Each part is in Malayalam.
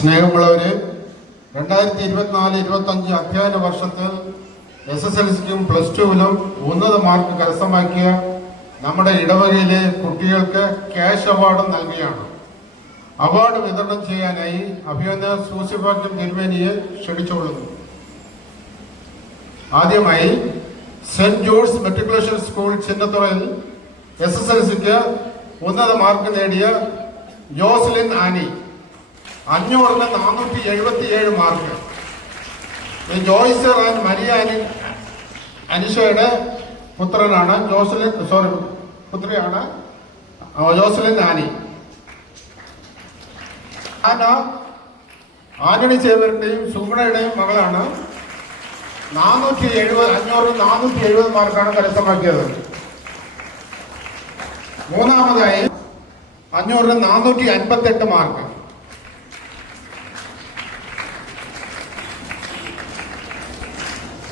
സ്നേഹമുള്ളവരെ, 2024-25 അധ്യയന വർഷത്തിൽ SSLCക്കും +2-ലും ഉന്നത മാർക്ക് കരസ്ഥമാക്കിയ നമ്മുടെ ഇടവകയിലെ കുട്ടികൾക്ക് ക്യാഷ് അവാർഡ് നൽകുകയാണ്. അവാർഡ് വിതരണം ചെയ്യാനായി അഭിനന്ദ സൂസിഭാഗ്യം തിരുമേനിയെ ക്ഷണിച്ചുകൊള്ളുന്നു. ആദ്യമായി സെന്റ് ജോർജ് മെട്രിക്കുലേഷൻ സ്കൂൾ ചിന്നത്തുറയിൽ SSLCക്ക് ഉന്നത മാർക്ക് നേടിയ ജോസ്ലിൻ ആനി 500-ന് 477 മാർക്ക്. ജോയ്സ് ആൻഡ് മരിയ അനിഷയുടെ പുത്രനാണ് പുത്രിയാണ് ജോസ്ലിൻ ആനി. ആന്റണി ചേവറിന്റെയും സുഗുണയുടെയും മകളാണ്. 500-470 മാർക്കാണ് കരസ്ഥമാക്കിയത്. മൂന്നാമതായി 500-ന് 458 മാർക്ക്.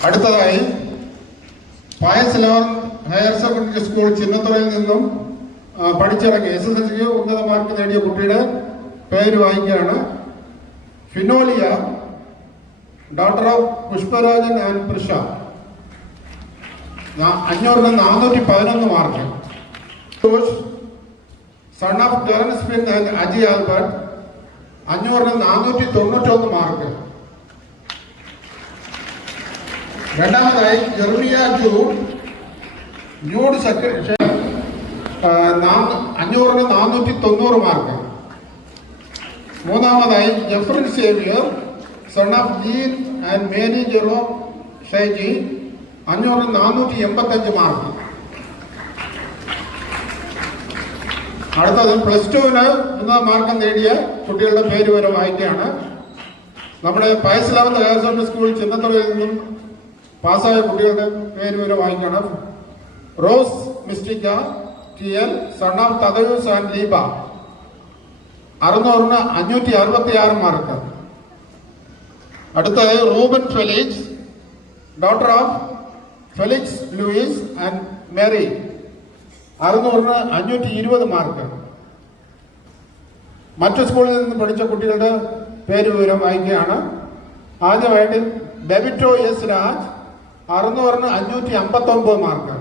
അടുത്തതായി പായസ് ഹയർ സെക്കൻഡറി സ്കൂൾ ചിന്നത്തുറയിൽ നിന്നും പഠിച്ചിറങ്ങി SSLCക്ക് ഉന്നത മാർക്ക് നേടിയ കുട്ടിയുടെ പേര് വായിക്കുകയാണ്. Finolia, daughter of Pushparajan and Prisha, 500-ന് 411 മാർക്ക്. സൺ ഓഫ് ടെറൻസ് പിൻ ആൻഡ് അജി ആൽബർട്ട്, 500-ന് 491 മാർക്ക്. രണ്ടാമതായി ജെർമിയ ജൂഡ് 500-ന് 490 മാർക്ക്. മൂന്നാമതായി Jefrin Xavier, son of Jean and Mary Jerome Shaiji, 500-ന് 485 മാർക്ക്. അടുത്തത് +2-ന് ഉന്നത മാർക്ക് നേടിയ കുട്ടികളുടെ പേര് വരെ വായിക്കുകയാണ്. നമ്മുടെ പായസ് ഹയർ സെക്കൻഡറി സ്കൂൾ ചിന്നത്തുറയിൽ നിന്നും പാസ്സായ കുട്ടികളുടെ പേര് വരെ വായിക്കണം. Rose Mystica TL, son of Thaddeus and Leeba, 600-ന് 566 മാർക്ക്. അടുത്തത് Ruben Felix, daughter of Felix Louis and Mary, 600-ന് 520 മാർക്ക്. മറ്റു സ്കൂളിൽ നിന്ന് പഠിച്ച കുട്ടികളുടെ പേര് വിവരം വായിക്കുകയാണ്. ആദ്യമായിട്ട് ബെബിറ്റോ S രാജ്, 600-ന് 559 mark.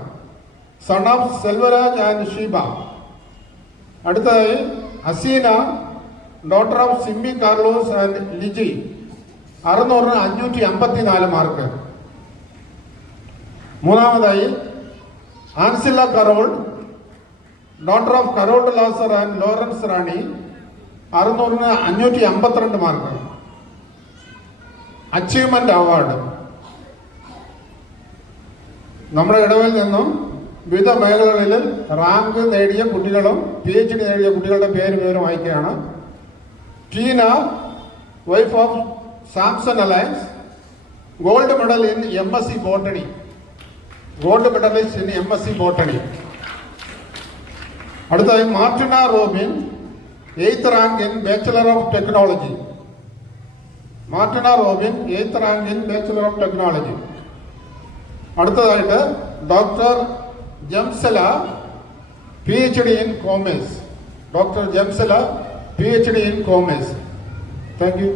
Son of Selvaraj and Sheeba. അടുത്തതായി Haseena, daughter of Simmi Carlos and Liji, 600-ന് 554 മാർക്ക്. മൂന്നാമതായി Ansila Carol, daughter of Carold Lazar and Lawrence Rani, 600-ന് 552 മാർക്ക്. അച്ചീവ്മെന്റ് അവാർഡ് നമ്മുടെ ഇടവയിൽ നിന്നും വിവിധ മേഖലകളിൽ റാങ്ക് നേടിയ കുട്ടികളും PhD നേടിയ കുട്ടികളുടെ പേര് വിവരം വായിക്കുകയാണ്. Tina, wife of Samson Alliance, gold medal in MSc botany, gold medallist in MSc botany. അടുത്തതായി Martina Robin, 8th rank in bachelor of technology. Martina Robin 8th rank in bachelor of technology. അടുത്തതായിട്ട് doctor Jamsala, PhD in commerce. Doctor Jamsala, PhD in commerce. Thank you.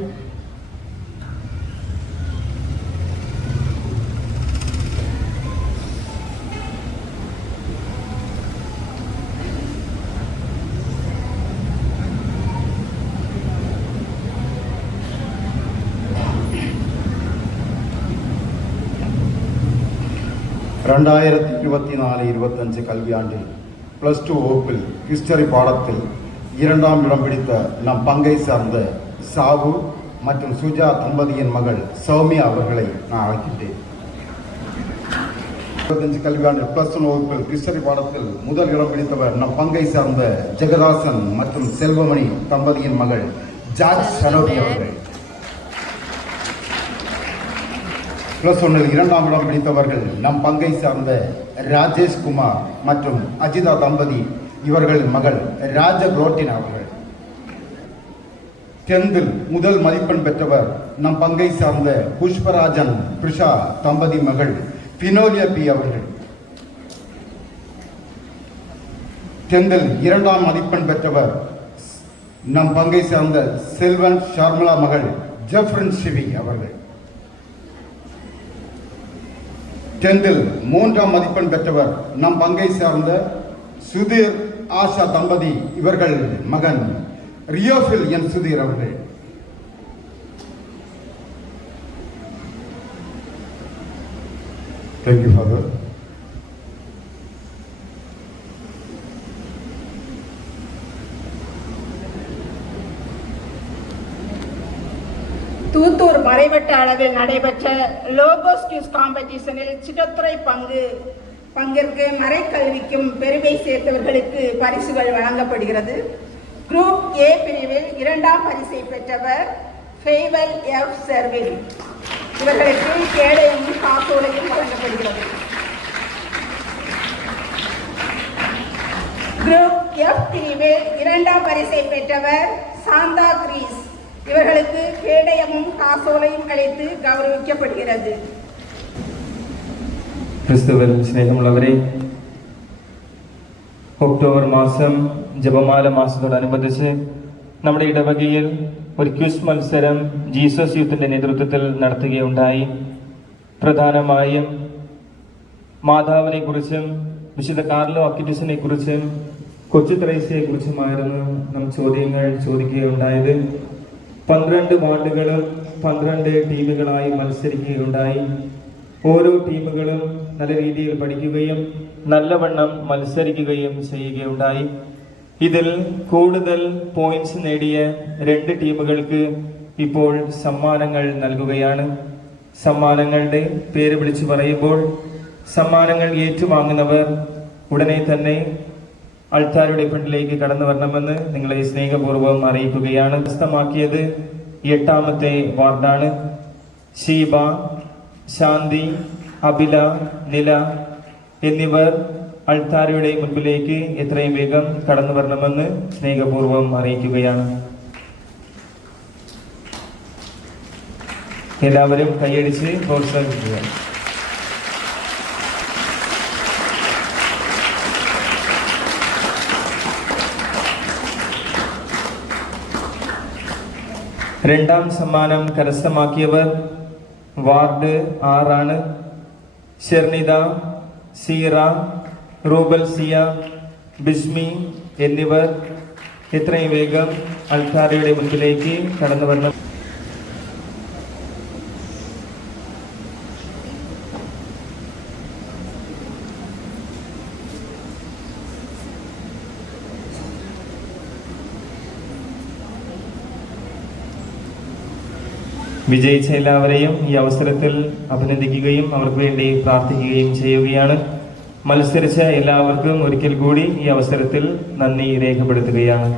கல்வியாண்டில் +2 வகுப்பில் ஹிஸ்டரி பாடத்தில் 2ஆம் இடம் பிடித்த நம் பங்கை சார்ந்த சாவு மற்றும் சுஜா தம்பதியின் மகள் சௌமியா அவர்களை நான் அழைக்கின்றேன். 25 கல்வியாண்டில் +1 வகுப்பில் ஹிஸ்டரி பாடத்தில் முதல் இடம் பிடித்தவர் நம் பங்கை சார்ந்த ஜெகதாசன் மற்றும் செல்வமணி தம்பதியின் மகள் ஜார்ஜ் சனோபி அவர்கள். +1-ல் 2ஆம் இடம் பிடித்தவர்கள் நம் பங்கை சார்ந்த ராஜேஷ் குமார் மற்றும் அஜிதா தம்பதி, இவர்கள் மகள் ராஜ புரோட்டின் அவர்கள். 10ல் முதல் மதிப்பெண் பெற்றவர் நம் பங்கை சார்ந்த புஷ்பராஜன் பிரிஷா தம்பதி மகள் பினோலியா P அவர்கள். 10ல் 2ஆம் மதிப்பெண் பெற்றவர் நம் பங்கை சார்ந்த செல்வன் ஷார்மிளா மகள் ஜெஃப்ரின் சிவி அவர்கள். 10ல் 3ஆம் மதிப்பெண் பெற்றவர் நம் பங்கை சார்ந்த சுதீர் ஆஷா தம்பதி இவர்கள் மகன் ரியோஃபில் என் சுதீர் அவர்கள். Thank you, Father. தூத்தூர் மறைவட்ட அளவில் நடைபெற்ற லோகோஸ் கியூஸ் காம்படிஷனில் சின்னத்துறை பங்கிற்கு மறைக்கல்விக்கும் பெருமை சேர்த்தவர்களுக்கு பரிசுகள் வழங்கப்படுகிறது. குரூப் ஏ பிரிவில் 2ஆம் பரிசை பெற்றவர் ஃபேவல் எஃப் சர்வில். இவர்களுக்கு கேடயமும் காசோலையும் வழங்கப்படுகிறது. குரூப் எஃப் பிரிவில் 2ஆம் பரிசை பெற்றவர் சாந்தா கிரீஸ். இவர்களுக்கு கேடயமும் காசோலையும் அளித்து கௌரவிக்கப்படுகிறது. ക്രിസ്തുവിൽ സ്നേഹമുള്ളവരെ, ഒക്ടോബർ മാസം ജപമാല മാസത്തോടനുബന്ധിച്ച് നമ്മുടെ ഇടവകയിൽ ഒരു ക്വിസ് മത്സരം ജീസസ് യൂത്തിന്റെ നേതൃത്വത്തിൽ നടത്തുകയുണ്ടായി. പ്രധാനമായും മാതാവിനെ കുറിച്ചും വിശുദ്ധ കാർലോ അക്വിറ്റസിനെ കുറിച്ചും കൊച്ചു ത്രേസ്യയെ കുറിച്ചുമായിരുന്നു നാം ചോദ്യങ്ങൾ ചോദിക്കുകയുണ്ടായത്. 12 വാർഡുകളും 12 ടീമുകളായി മത്സരിക്കുകയുണ്ടായി. ഓരോ ടീമുകളും നല്ല രീതിയിൽ പഠിക്കുകയും നല്ലവണ്ണം മത്സരിക്കുകയും ചെയ്യുകയുണ്ടായി. ഇതിൽ കൂടുതൽ പോയിന്റ്സ് നേടിയ 2 ടീമുകൾക്ക് ഇപ്പോൾ സമ്മാനങ്ങൾ നൽകുകയാണ്. സമ്മാനങ്ങളുടെ പേര് വിളിച്ചു പറയുമ്പോൾ സമ്മാനങ്ങൾ ഏറ്റുവാങ്ങുന്നവർ ഉടനെ തന്നെ അൾത്താരയുടെ ഫ്രണ്ടിലേക്ക് കടന്നു വരണമെന്ന് നിങ്ങളെ സ്നേഹപൂർവ്വം അറിയിക്കുകയാണ്. ഹസ്തമാക്കിയത് 8ാമത്തെ വാർഡാണ്. ഷീബ, ശാന്തി, അബില, നില എന്നിവർ അൾത്താരയുടെ മുൻപിലേക്ക് എത്രയും വേഗം കടന്നു വരണമെന്ന് സ്നേഹപൂർവ്വം അറിയിക്കുകയാണ്. എല്ലാവരും കൈയടിച്ച് പ്രോത്സാഹിപ്പിക്കുക. രണ്ടാം സമ്മാനം കരസ്ഥമാക്കിയവർ വാർഡ് 6 ആണ്. ഷെർണിദ, സീറ, റൂബൽ സിയ, ബിസ്മി എന്നിവർ എത്രയും വേഗം അൾത്താരയുടെ മുൻപിലേക്ക് കടന്നു വരണം. വിജയിച്ച എല്ലാവരെയും ഈ അവസരത്തിൽ അഭിനന്ദിക്കുകയും അവർക്ക് വേണ്ടി പ്രാർത്ഥിക്കുകയും ചെയ്യുകയാണ്. മത്സരിച്ച എല്ലാവർക്കും ഒരിക്കൽ കൂടി ഈ അവസരത്തിൽ നന്ദി രേഖപ്പെടുത്തുകയാണ്.